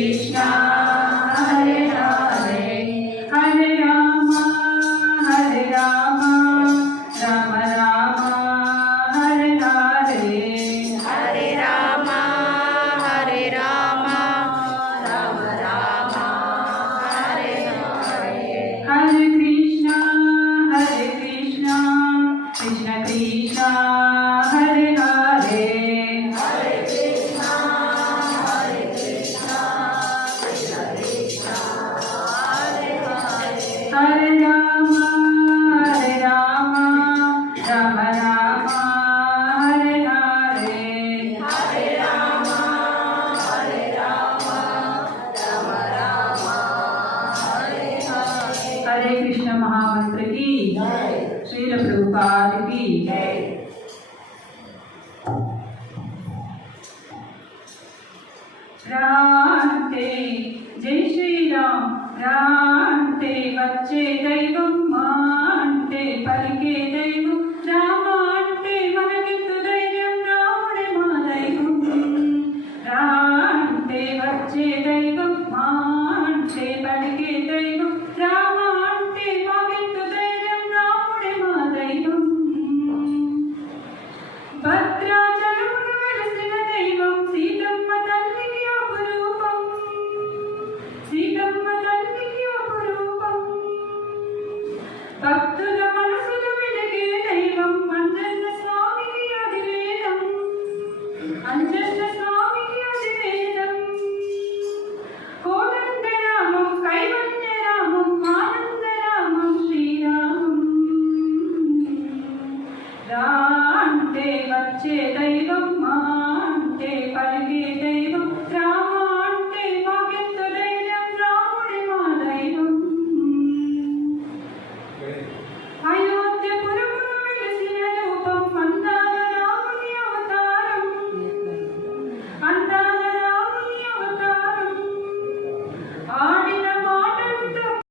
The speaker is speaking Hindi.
Krishna महामंत्र की श्री प्रभुपाद की जय। श्री राम राम ते बच्चे दैवम